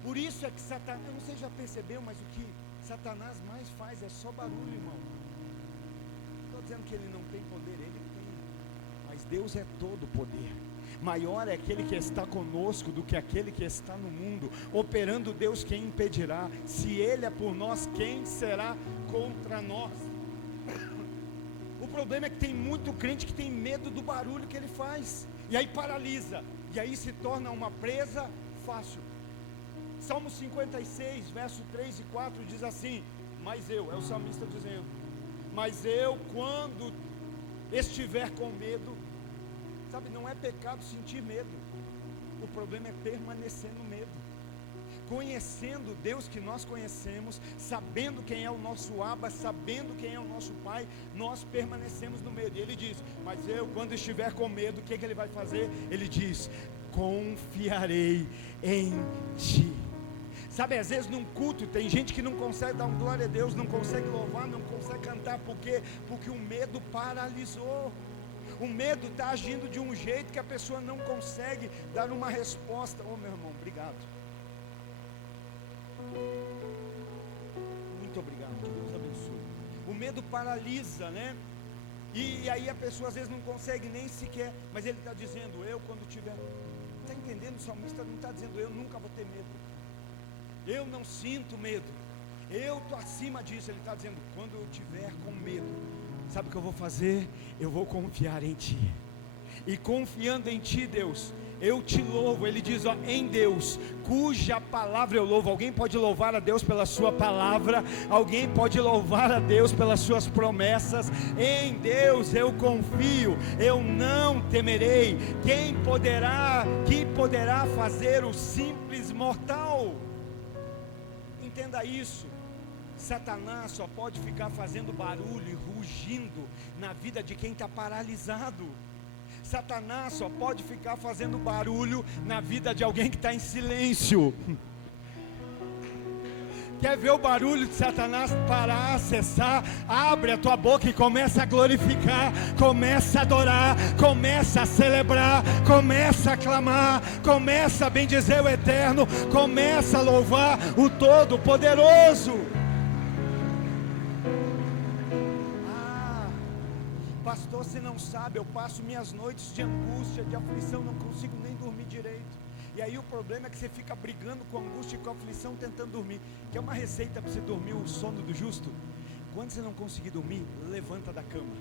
Por isso é que Satanás, eu não sei se já percebeu, mas o que Satanás mais faz é só barulho, irmão. Não estou dizendo que ele não tem poder, ele tem. Mas Deus é todo poder. Maior é aquele que está conosco do que aquele que está no mundo. Operando Deus, quem impedirá? Se Ele é por nós, quem será contra nós? O problema é que tem muito crente que tem medo do barulho que ele faz, e aí paralisa, e aí se torna uma presa fácil. Salmo 56, verso 3 e 4 diz assim: mas eu, é o salmista dizendo, mas eu quando estiver com medo, sabe, não é pecado sentir medo, o problema é permanecer no medo. Conhecendo Deus que nós conhecemos, sabendo quem é o nosso Abba, sabendo quem é o nosso Pai, nós permanecemos no medo. E ele diz, mas eu quando estiver com medo, o que ele vai fazer? Ele diz, confiarei em Ti. Sabe, às vezes num culto tem gente que não consegue dar uma glória a Deus, não consegue louvar, não consegue cantar. Por quê? Porque o medo paralisou. O medo está agindo de um jeito que a pessoa não consegue dar uma resposta. Oh meu irmão, obrigado. Muito obrigado, que Deus abençoe. O medo paralisa, né? E aí a pessoa às vezes não consegue nem sequer, mas ele está dizendo, eu quando tiver, está entendendo? O salmista não está dizendo, eu nunca vou ter medo, eu não sinto medo, eu estou acima disso. Ele está dizendo, quando eu tiver com medo, sabe o que eu vou fazer? Eu vou confiar em Ti, e confiando em Ti, Deus, eu te louvo. Ele diz, ó, em Deus, cuja palavra eu louvo. Alguém pode louvar a Deus pela sua palavra, alguém pode louvar a Deus pelas suas promessas. Em Deus eu confio, eu não temerei. Que poderá fazer o simples mortal? Entenda isso. Satanás só pode ficar fazendo barulho e rugindo na vida de quem está paralisado. Satanás só pode ficar fazendo barulho na vida de alguém que está em silêncio. Quer ver o barulho de Satanás parar, cessar? Abre a tua boca e começa a glorificar, começa a adorar, começa a celebrar, começa a clamar, começa a bendizer o Eterno, começa a louvar o Todo-Poderoso. Pastor, você não sabe, eu passo minhas noites de angústia, de aflição, não consigo nem dormir direito. E aí o problema é que você fica brigando com angústia e com aflição, tentando dormir. Quer uma receita para você dormir o sono do justo? Quando você não conseguir dormir, levanta da cama,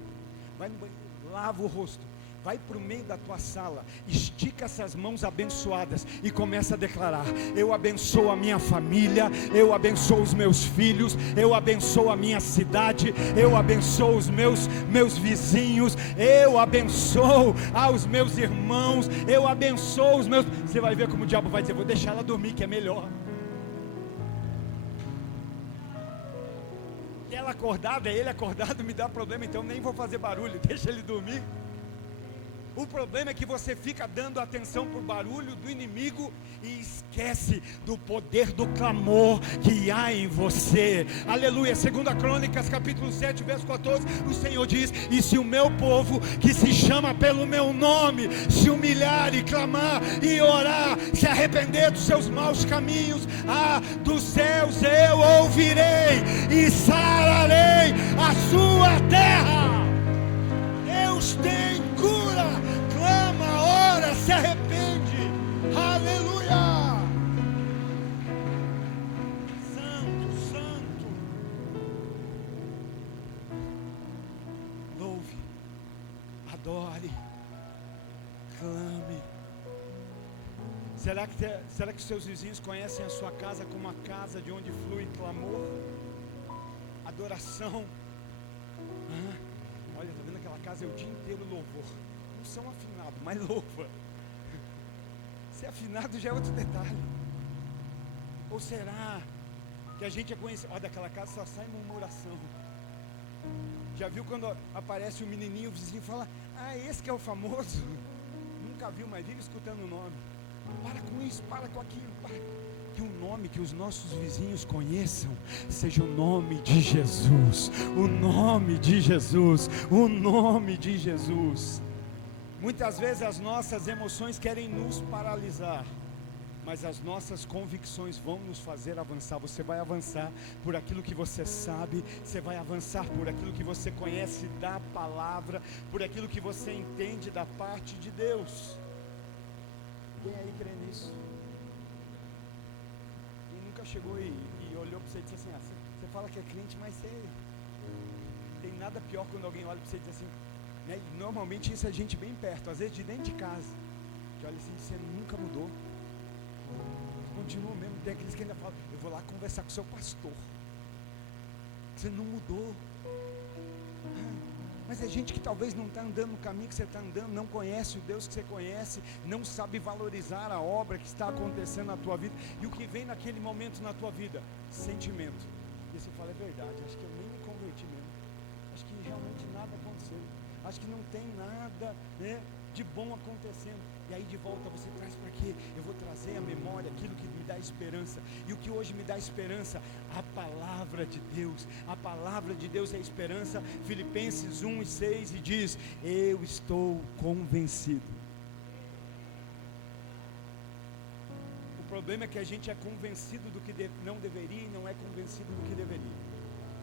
vai no banheiro, lava o rosto, vai para o meio da tua sala, estica essas mãos abençoadas e começa a declarar: eu abençoo a minha família, eu abençoo os meus filhos, eu abençoo a minha cidade, eu abençoo os meus vizinhos, eu abençoo aos meus irmãos, eu abençoo os meus... Você vai ver como o diabo vai dizer: vou deixar ela dormir que é melhor. Ela acordada, ele acordado me dá problema, então nem vou fazer barulho, deixa ele dormir. O problema é que você fica dando atenção para o barulho do inimigo e esquece do poder do clamor que há em você. Aleluia. 2 Crônicas capítulo 7 verso 14, o Senhor diz: e se o meu povo, que se chama pelo meu nome, se humilhar e clamar e orar, se arrepender dos seus maus caminhos, dos céus eu ouvirei e sararei a sua terra. Deus tem cura, clama, ora, se arrepende. Aleluia. Santo, santo. Louve, adore, clame. Será que seus vizinhos conhecem a sua casa como a casa de onde flui clamor, adoração? Olha, está vendo aquela casa é o dia inteiro louvor. Não são afinados, mas louva. Ser afinado já é outro detalhe. Ou será que a gente é conhecido? Olha, daquela casa só sai murmuração. Já viu quando aparece um menininho, o vizinho fala: esse que é o famoso? Nunca viu, mas vive escutando o nome. Para com isso, para com aquilo, para. Que o nome que os nossos vizinhos conheçam seja o nome de Jesus, o nome de Jesus, o nome de Jesus. Muitas vezes as nossas emoções querem nos paralisar, mas as nossas convicções vão nos fazer avançar. Você vai avançar por aquilo que você sabe, você vai avançar por aquilo que você conhece da palavra, por aquilo que você entende da parte de Deus. Quem aí crê nisso? Chegou e olhou para você e disse assim: você fala que é crente, mas você tem nada pior quando alguém olha para você e diz assim, né? E normalmente isso é gente bem perto, às vezes de dentro de casa, que olha assim: você nunca mudou, continua mesmo. Tem aqueles que ainda falam: eu vou lá conversar com o seu pastor, você não mudou. Mas é gente que talvez não está andando no caminho que você está andando, não conhece o Deus que você conhece, não sabe valorizar a obra que está acontecendo na tua vida. E o que vem naquele momento na tua vida? Sentimento. E você fala: é verdade, acho que eu nem me converti mesmo, acho que realmente nada aconteceu, acho que não tem nada, né, de bom acontecendo. E aí de volta você traz para quê? Eu vou trazer à memória aquilo que me dá esperança. E o que hoje me dá esperança? A palavra de Deus. A palavra de Deus é esperança. Filipenses 1:6 e diz: eu estou convencido. O problema é que a gente é convencido do que não deveria e não é convencido do que deveria.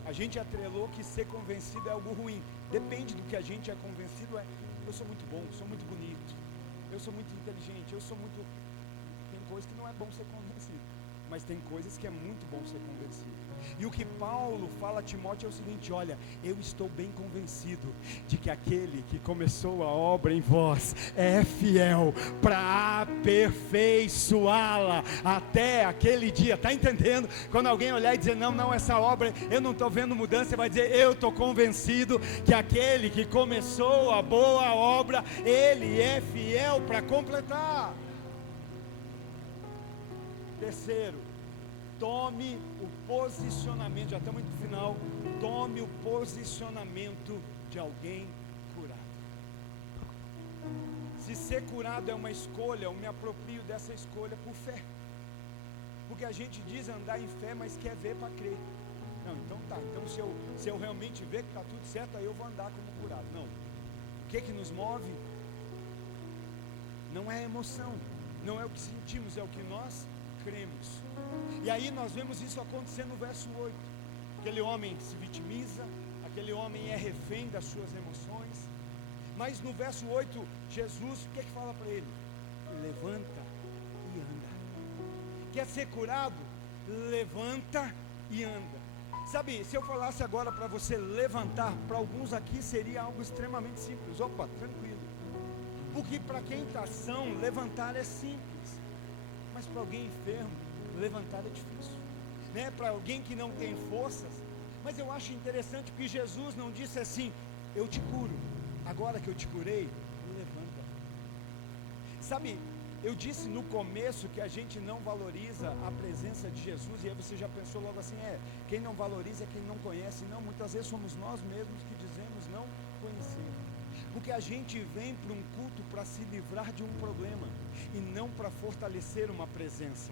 A gente atrelou que ser convencido é algo ruim. Depende do que a gente é convencido. Eu sou muito bom, sou muito bonito, eu sou muito inteligente, eu sou muito... Tem coisas que não é bom ser convencido, mas tem coisas que é muito bom ser convencido. E o que Paulo fala a Timóteo é o seguinte: olha, eu estou bem convencido de que aquele que começou a obra em vós é fiel para aperfeiçoá-la até aquele dia. Está entendendo? Quando alguém olhar e dizer: não, essa obra eu não estou vendo mudança, você vai dizer: eu estou convencido que aquele que começou a boa obra, ele é fiel para completar. Terceiro, tome o posicionamento, já estamos no final, tome o posicionamento de alguém curado. Se ser curado é uma escolha, eu me aproprio dessa escolha por fé, porque a gente diz andar em fé, mas quer ver para crer. Não, então tá, então se eu realmente ver que está tudo certo, aí eu vou andar como curado. Não, o que nos move não é a emoção, não é o que sentimos, é o que nós cremos. E aí nós vemos isso acontecer no verso 8. Aquele homem se vitimiza, aquele homem é refém das suas emoções, mas no verso 8, Jesus, o que fala para ele? Levanta e anda. Quer ser curado? Levanta e anda. Sabe, se eu falasse agora para você levantar, para alguns aqui seria algo extremamente simples. Opa, tranquilo, Porque para quem está são, levantar é simples, mas para alguém enfermo, levantar é difícil, né? Para alguém que não tem forças. Mas eu acho interessante que Jesus não disse assim: eu te curo, agora que eu te curei, levanta. Sabe, eu disse no começo que a gente não valoriza a presença de Jesus, e aí você já pensou logo assim: quem não valoriza é quem não conhece. Não, muitas vezes somos nós mesmos que dizemos não conhecer, porque a gente vem para um culto para se livrar de um problema, e não para fortalecer uma presença.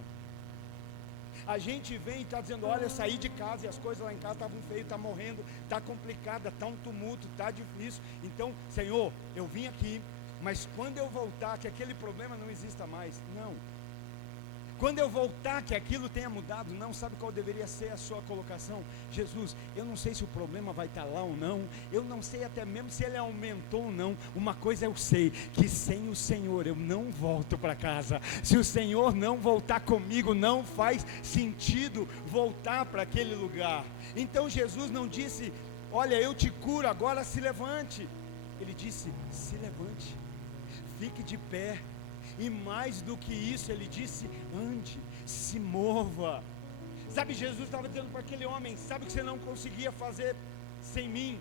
A gente vem e está dizendo: olha, eu saí de casa e as coisas lá em casa estavam feias, está morrendo, está complicada, está um tumulto, está difícil. Então, Senhor, eu vim aqui, mas quando eu voltar, que aquele problema não exista mais. Não. Quando eu voltar, que aquilo tenha mudado. Não. Sabe qual deveria ser a sua colocação? Jesus, eu não sei se o problema vai estar lá ou não, eu não sei até mesmo se ele aumentou ou não. Uma coisa eu sei, que sem o Senhor eu não volto para casa. Se o Senhor não voltar comigo, não faz sentido voltar para aquele lugar. Então Jesus não disse: olha, eu te curo, agora se levante. Ele disse: se levante, fique de pé. E mais do que isso, ele disse: ande, se mova. Sabe, Jesus estava dizendo para aquele homem: sabe o que você não conseguia fazer sem mim?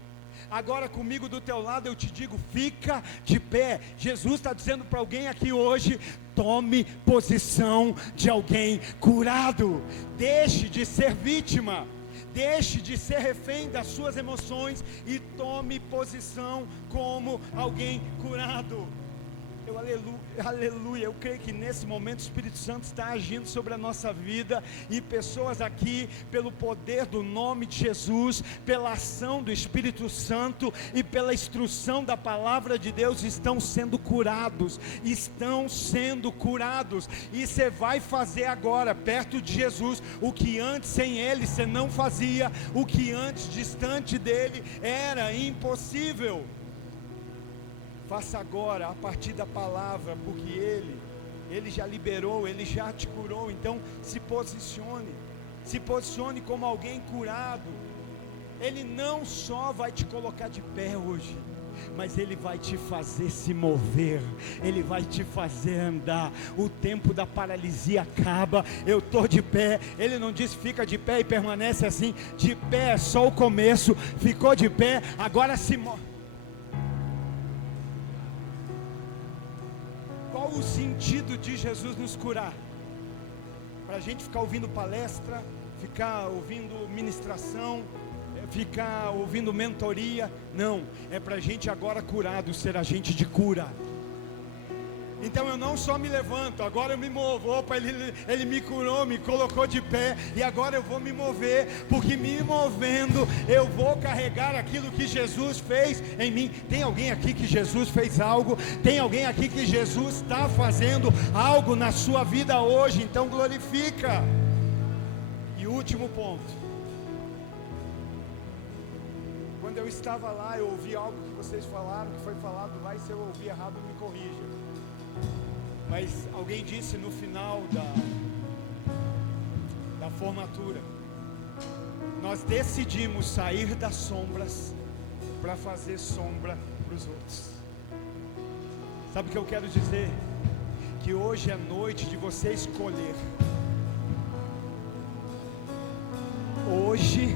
Agora comigo do teu lado eu te digo: fica de pé. Jesus está dizendo para alguém aqui hoje: tome posição de alguém curado. Deixe de ser vítima, deixe de ser refém das suas emoções e tome posição como alguém curado. Aleluia, eu creio que nesse momento o Espírito Santo está agindo sobre a nossa vida, e pessoas aqui, pelo poder do nome de Jesus, pela ação do Espírito Santo e pela instrução da palavra de Deus, estão sendo curados, e você vai fazer agora, perto de Jesus, o que antes sem Ele você não fazia, o que antes distante dele era impossível. Faça agora a partir da palavra, porque Ele já liberou, Ele já te curou. Então se posicione como alguém curado. Ele não só vai te colocar de pé hoje, mas Ele vai te fazer se mover, Ele vai te fazer andar. O tempo da paralisia acaba. Eu estou de pé. Ele não disse: fica de pé e permanece assim. De pé é só o começo. Ficou de pé, agora se move. Qual o sentido de Jesus nos curar? Para a gente ficar ouvindo palestra, ficar ouvindo ministração, ficar ouvindo mentoria? Não, é para a gente agora curado ser agente de cura. Então eu não só me levanto, agora eu me movo. Opa, ele me curou, me colocou de pé, e agora eu vou me mover, porque me movendo eu vou carregar aquilo que Jesus fez em mim. Tem alguém aqui que Jesus fez algo? Tem alguém aqui que Jesus está fazendo algo na sua vida hoje? Então glorifica. E último ponto: quando eu estava lá, eu ouvi algo que vocês falaram, que foi falado lá, e se eu ouvi errado me corrija. Mas alguém disse no final da formatura: nós decidimos sair das sombras para fazer sombra para os outros. Sabe o que eu quero dizer? Que hoje é noite de você escolher. Hoje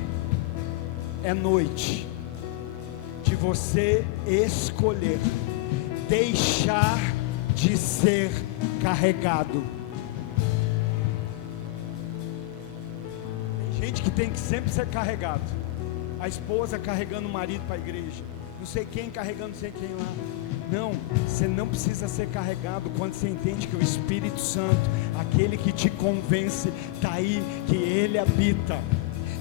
é noite de você escolher deixar de ser carregado. Tem gente que tem que sempre ser carregado. A esposa carregando o marido para a igreja, não sei quem carregando não sei quem lá. Não, você não precisa ser carregado quando você entende que o Espírito Santo, aquele que te convence, está aí, que Ele habita.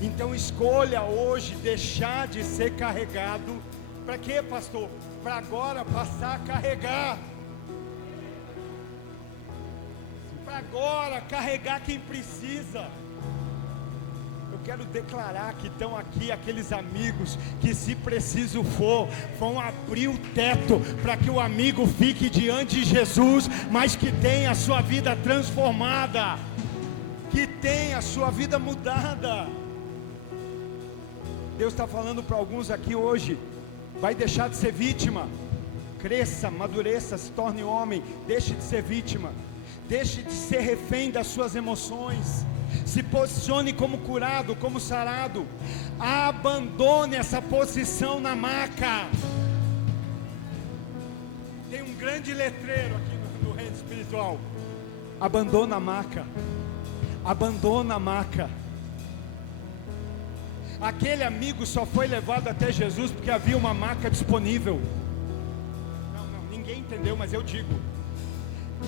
Então escolha hoje deixar de ser carregado. Para quê, pastor? Para agora passar a carregar. Agora carregar quem precisa. Eu quero declarar que estão aqui aqueles amigos que, se preciso for, vão abrir o teto para que o amigo fique diante de Jesus, mas que tenha a sua vida transformada, que tenha a sua vida mudada. Deus está falando para alguns aqui hoje: vai deixar de ser vítima. cresça, amadureça, se torne homem, deixe de ser vítima, deixe de ser refém das suas emoções, se posicione como curado, como sarado, abandone essa posição na maca. Tem um grande letreiro aqui no reino espiritual: abandona a maca, abandona a maca. Aquele amigo só foi levado até Jesus porque havia uma maca disponível. Não, ninguém entendeu, mas eu digo: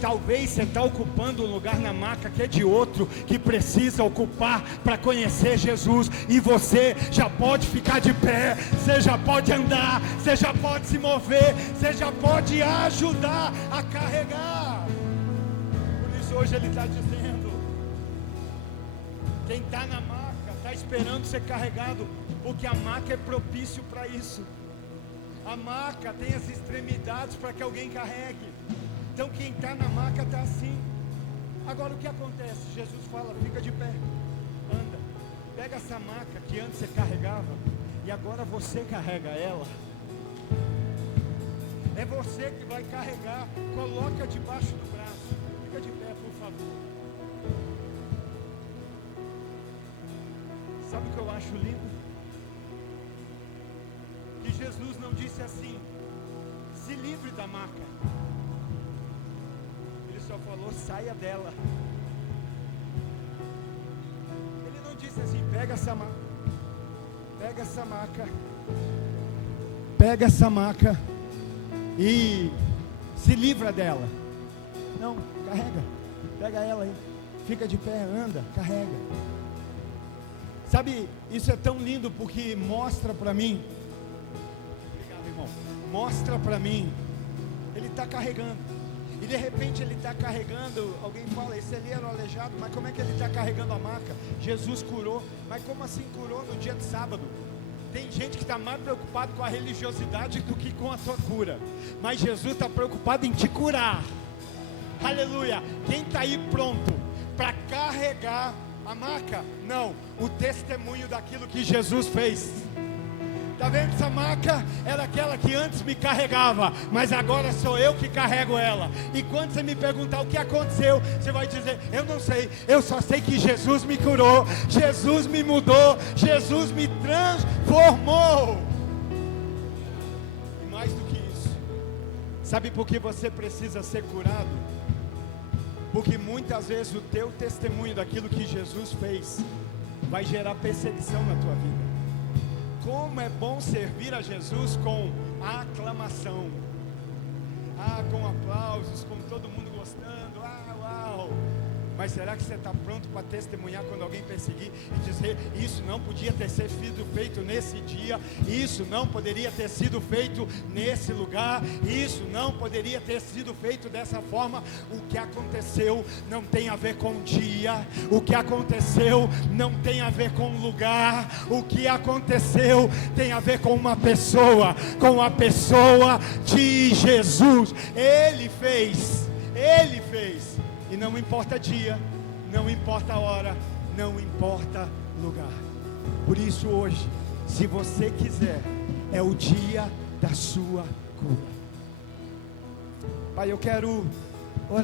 talvez você está ocupando um lugar na maca que é de outro, que precisa ocupar para conhecer Jesus, e você já pode ficar de pé, você já pode andar, você já pode se mover, você já pode ajudar a carregar. Por isso hoje ele está dizendo: quem está na maca está esperando ser carregado, porque a maca é propício para isso. A maca tem as extremidades para que alguém carregue. Então quem está na maca está assim. Agora o que acontece? Jesus fala: fica de pé, anda, pega essa maca que antes você carregava, e agora você carrega ela. É você que vai carregar. Coloca debaixo do braço. Fica de pé, por favor. Sabe o que eu acho lindo? Que Jesus não disse assim: se livre da maca. Ele só falou: saia dela. Ele não disse assim: pega essa maca, pega essa maca, pega essa maca e se livra dela. Não, carrega, pega ela aí, fica de pé, anda, carrega. Sabe, isso é tão lindo porque mostra para mim, obrigado, irmão, mostra para mim, ele está carregando, e de repente ele está carregando. Alguém fala: esse ali era o aleijado, mas como é que ele está carregando a maca? Jesus curou, mas como assim curou no dia de sábado? Tem gente que está mais preocupado com a religiosidade do que com a tua cura, mas Jesus está preocupado em te curar. Aleluia. Quem está aí pronto para carregar a maca? Não, o testemunho daquilo que Jesus fez. Está vendo? Essa maca era aquela que antes me carregava, mas agora sou eu que carrego ela. E quando você me perguntar o que aconteceu, você vai dizer: eu não sei, eu só sei que Jesus me curou, Jesus me mudou, Jesus me transformou. E mais do que isso, sabe por que você precisa ser curado? Porque muitas vezes o teu testemunho daquilo que Jesus fez vai gerar perseguição na tua vida. Como é bom servir a Jesus com aclamação, com aplausos, com todo mundo gostando, uau. Mas será que você está pronto para testemunhar quando alguém perseguir e dizer: isso não podia ter sido feito nesse dia, isso não poderia ter sido feito nesse lugar, isso não poderia ter sido feito dessa forma? O que aconteceu não tem a ver com o dia, o que aconteceu não tem a ver com o lugar, o que aconteceu tem a ver com uma pessoa, com a pessoa de Jesus. Ele fez. E não importa dia, não importa hora, não importa lugar. Por isso hoje, se você quiser, é o dia da sua cura. Pai, eu quero orar.